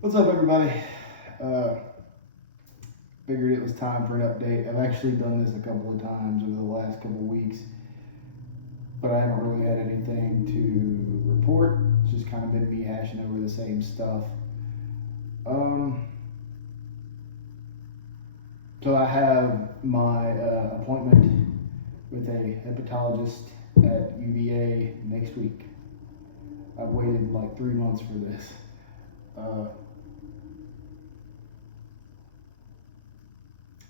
What's up, everybody? Uh, Figured it was time for an update. I've actually done this a couple of times over the last couple of weeks, but I haven't really had anything to report. It's just kind of been me hashing over the same stuff. Um, so I have my appointment with a hepatologist at UVA next week. I've waited like 3 months for this. Uh,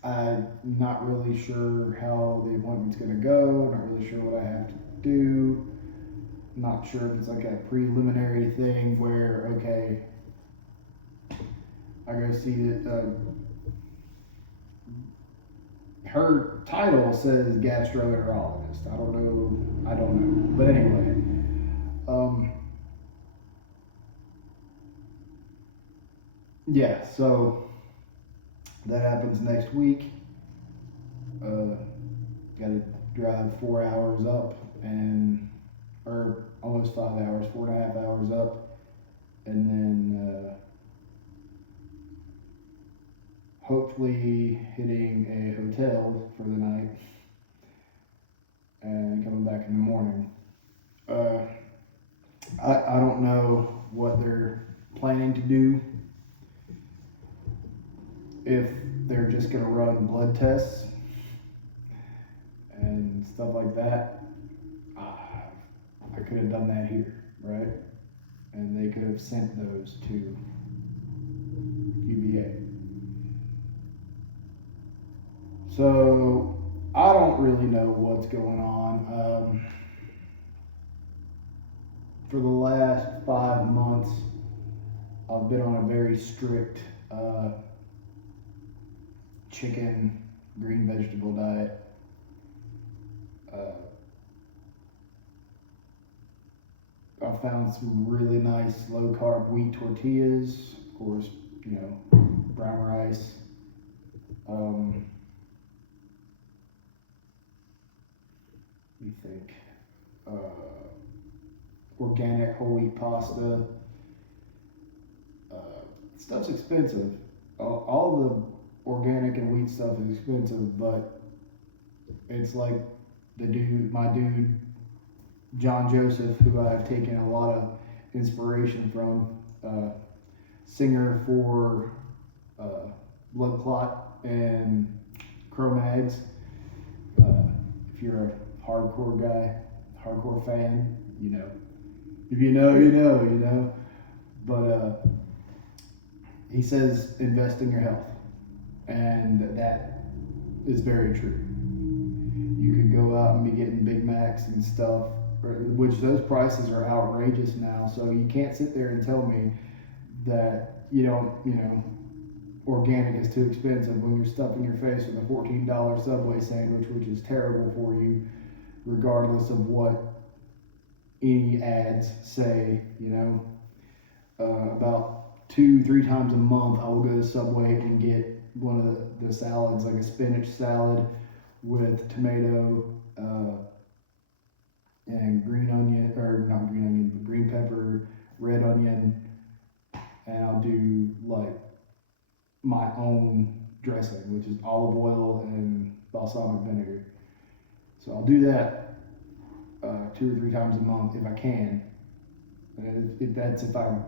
I'm not really sure how the appointment's going to go. Not really sure what I have to do. Not sure if it's like a preliminary thing where, okay, I go see it. Her title says gastroenterologist. I don't know. I don't know. But anyway, um, yeah. So that happens next week. Got to drive 4 hours up or almost 5 hours, 4.5 hours up, and then hopefully hitting a hotel for the night and coming back in the morning. Uh, I don't know what they're planning to do. If they're just going to run blood tests and stuff like that, I could have done that here, right? And they could have sent those to UVA. So I don't really know what's going on. For the last 5 months, I've been on a very strict chicken, green vegetable diet. I found some really nice low carb wheat tortillas. Of course, brown rice. Let me think. Organic whole wheat pasta. Stuff's expensive. All the organic and wheat stuff is expensive, but it's like my dude, John Joseph, who I've taken a lot of inspiration from, singer for Blood Clot and Cro-Mags. If you're a hardcore guy, hardcore fan, you know. If you know, you know, you know. But he says invest in your health, and that is very true. You could go out and be getting Big Macs and stuff, which those prices are outrageous now. So you can't sit there and tell me that organic is too expensive when you're stuffing your face with a $14 Subway sandwich, which is terrible for you, regardless of what any ads say. About 2-3 times a month, I will go to Subway and get one of the salads, like a spinach salad with tomato and green onion, or not green onion, but green pepper, red onion, and I'll do like my own dressing, which is olive oil and balsamic vinegar. So I'll do that 2 or 3 times a month if I can. That's if I,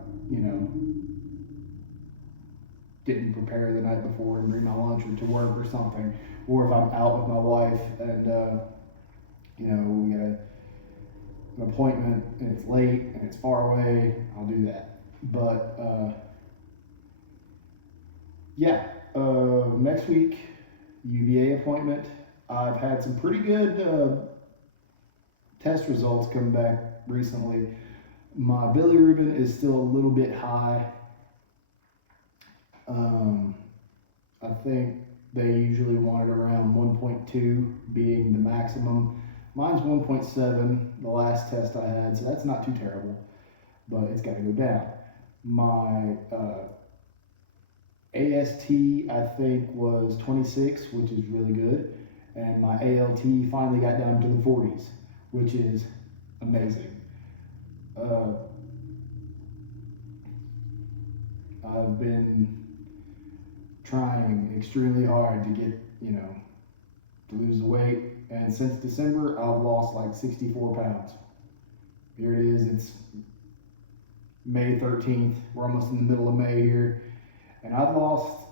didn't prepare the night before and bring my lunch to work or something, or if I'm out with my wife and we got an appointment and it's late and it's far away, I'll do that. But next week, UVA appointment. I've had some pretty good test results come back recently. My bilirubin is still a little bit high. I think they usually want it around 1.2 being the maximum. Mine's 1.7, the last test I had, so that's not too terrible, but it's got to go down. My AST, I think, was 26, which is really good, and my ALT finally got down to the 40s, which is amazing. I've been trying extremely hard to get, to lose the weight. And since December, I've lost like 64 pounds. Here it is. It's May 13th. We're almost in the middle of May here. And I've lost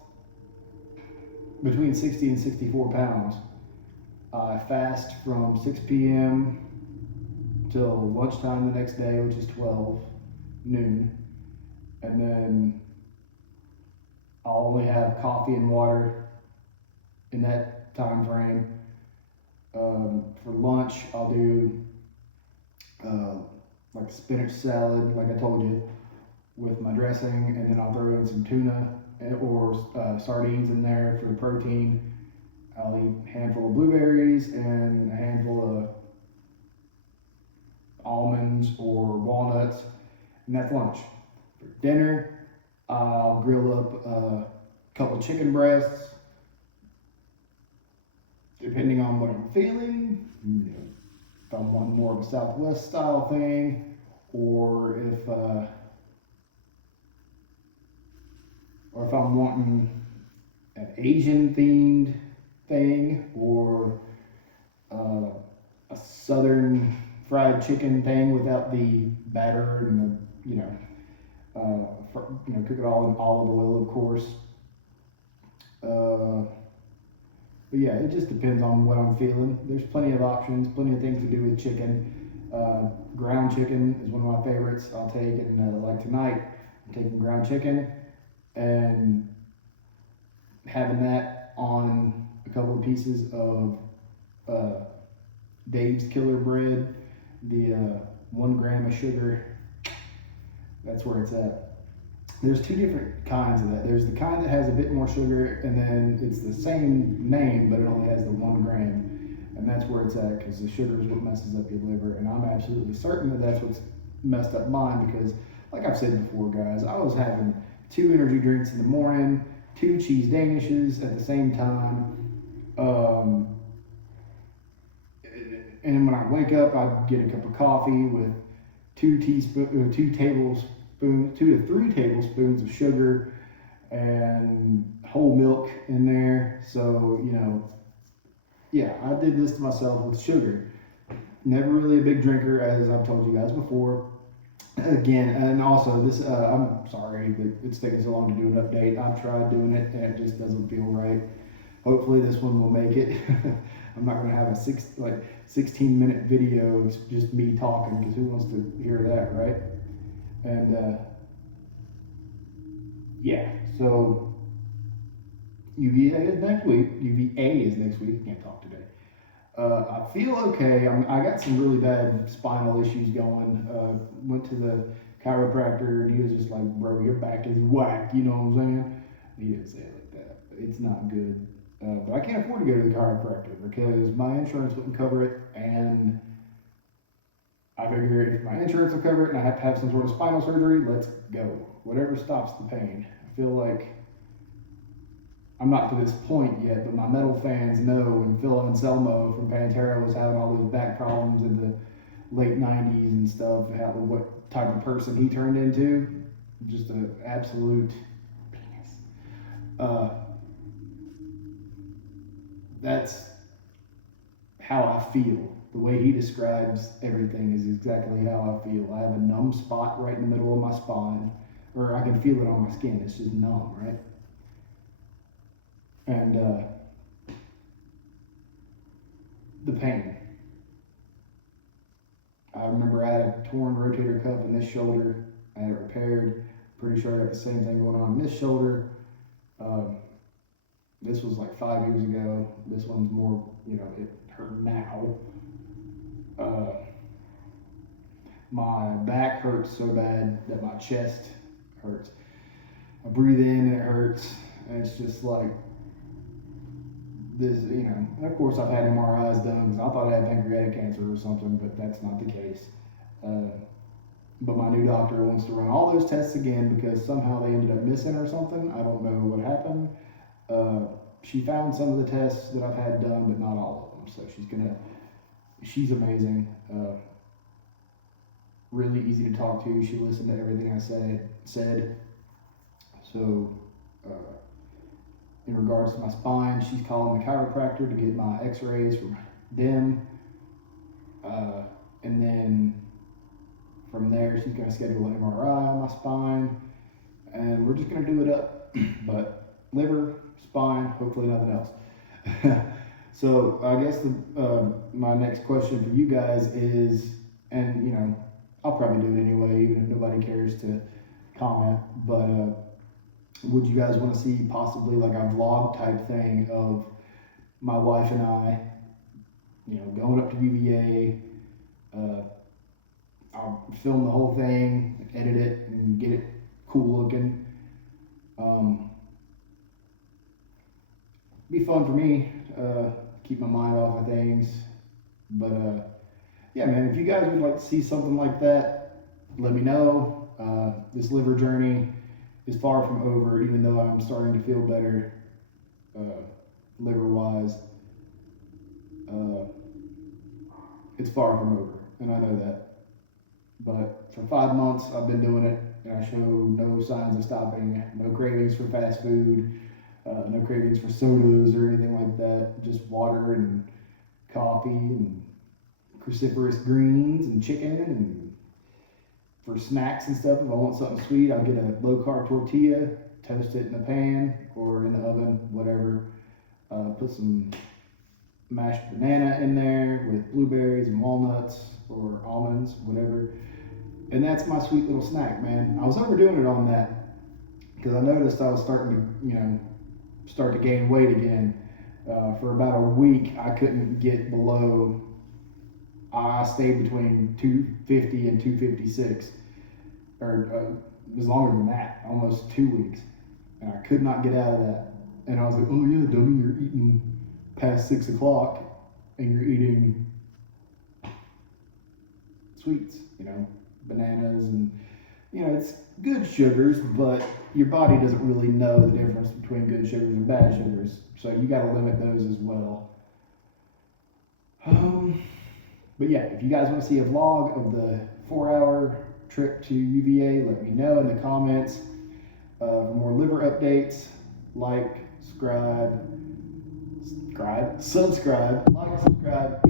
between 60 and 64 pounds. I fast from 6 p.m. till lunchtime the next day, which is 12 noon. And then I'll only have coffee and water in that time frame. For lunch, I'll do like spinach salad, like I told you, with my dressing, and then I'll throw in some tuna or sardines in there for the protein. I'll eat a handful of blueberries and a handful of almonds or walnuts, and that's lunch. For dinner, I'll grill up a couple chicken breasts, depending on what I'm feeling. If I'm wanting more of a Southwest style thing, or if I'm wanting an Asian themed thing, or a Southern fried chicken thing without the batter and the cook it all in olive oil, of course. But yeah, it just depends on what I'm feeling. There's plenty of options, plenty of things to do with chicken. Ground chicken is one of my favorites. I'll take, and like tonight, I'm taking ground chicken and having that on a couple of pieces of Dave's Killer Bread, the 1 gram of sugar. That's where it's at. There's 2 different kinds of that. There's the kind that has a bit more sugar, and then it's the same name, but it only has the 1 gram. And that's where it's at, because the sugar is what messes up your liver. And I'm absolutely certain that that's what's messed up mine, because like I've said before, guys, I was having 2 energy drinks in the morning, 2 cheese danishes at the same time. And when I wake up, I'd get a cup of coffee with 2 to 3 tablespoons of sugar and whole milk in there. So, yeah, I did this to myself with sugar. Never really a big drinker, as I've told you guys before. Again, and also this, I'm sorry that it's taking so long to do an update. I've tried doing it and it just doesn't feel right. Hopefully this one will make it. I'm not gonna have a 16-minute video of just me talking, because who wants to hear that, right? And yeah, so UVA is next week. UVA is next week. Can't talk today. I feel okay. I got some really bad spinal issues going. Went to the chiropractor and he was just like, "Bro, your back is whack." You know what I'm saying? He didn't say it like that. It's not good. But I can't afford to go to the chiropractor because my insurance wouldn't cover it, and I figure if my insurance will cover it and I have to have some sort of spinal surgery, let's go. Whatever stops the pain. I feel like I'm not to this point yet, but my metal fans know when Phil Anselmo from Pantera was having all those back problems in the late 90s and stuff, what type of person he turned into. Just an absolute penis. That's how I feel. The way he describes everything is exactly how I feel. I have a numb spot right in the middle of my spine, or I can feel it on my skin. It's just numb, right? And the pain. I remember I had a torn rotator cuff in this shoulder. I had it repaired. Pretty sure I got the same thing going on in this shoulder. This was like 5 years ago. This one's more, it hurt now. My back hurts so bad that my chest hurts. I breathe in and it hurts. And it's just like this, And of course, I've had MRIs done because I thought I had pancreatic cancer or something, but that's not the case. But my new doctor wants to run all those tests again because somehow they ended up missing or something. I don't know what happened. She found some of the tests that I've had done, but not all of them. So she's amazing. Really easy to talk to. She listened to everything I said. So, in regards to my spine, she's calling the chiropractor to get my x-rays from them. And then from there, she's going to schedule an MRI on my spine. And we're just going to do it up. But liver, spine, hopefully nothing else. So I guess my next question for you guys is, and you know, I'll probably do it anyway, even if nobody cares to comment, but would you guys want to see possibly like a vlog type thing of my wife and I, you know, going up to UVA? I'll film the whole thing, edit it, and get it cool looking. Be fun for me, keep my mind off of things. But yeah, man, if you guys would like to see something like that, let me know. This liver journey is far from over, even though I'm starting to feel better liver-wise. It's far from over, and I know that. But for 5 months, I've been doing it, and I show no signs of stopping. No cravings for fast food, no cravings for sodas or anything like that. Just water and coffee and cruciferous greens and chicken. And for snacks and stuff, if I want something sweet, I'll get a low-carb tortilla, toast it in the pan or in the oven, whatever. Put some mashed banana in there with blueberries and walnuts or almonds, whatever. And that's my sweet little snack, man. I was overdoing it on that because I noticed I was starting to, you know, start to gain weight again. For about a week, I couldn't get below, I stayed between 250 and 256, or it was longer than that, almost 2 weeks. And I could not get out of that. And I was like, oh yeah, dummy, you're eating past 6 o'clock and you're eating sweets, you know, bananas, and you know, it's good sugars, but your body doesn't really know the difference between good sugars and bad sugars, so you got to limit those as well. But yeah, if you guys want to see a vlog of the 4-hour trip to UVA, let me know in the comments. For more liver updates, like, subscribe,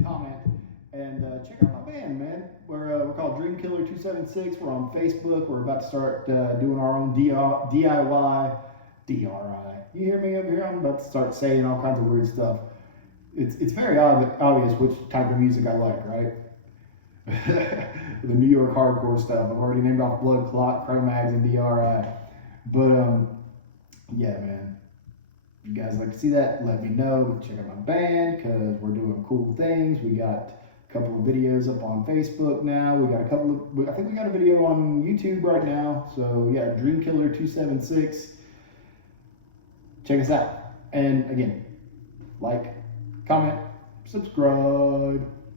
comment, and check out my band, man. We're called Dream Killer 276. We're on Facebook. We're about to start doing our own DIY, DRI. You hear me over here? I'm about to start saying all kinds of weird stuff. It's very obvious which type of music I like, right? The New York hardcore stuff. I've already named off Blood Clot, Chromags, and DRI. But yeah, man. If you guys like to see that, let me know. Check out my band because we're doing cool things. We got a couple of videos up on Facebook now. We got I think we got a video on YouTube right now. So yeah, Dream Killer 276. Check us out. And again, like, comment, subscribe.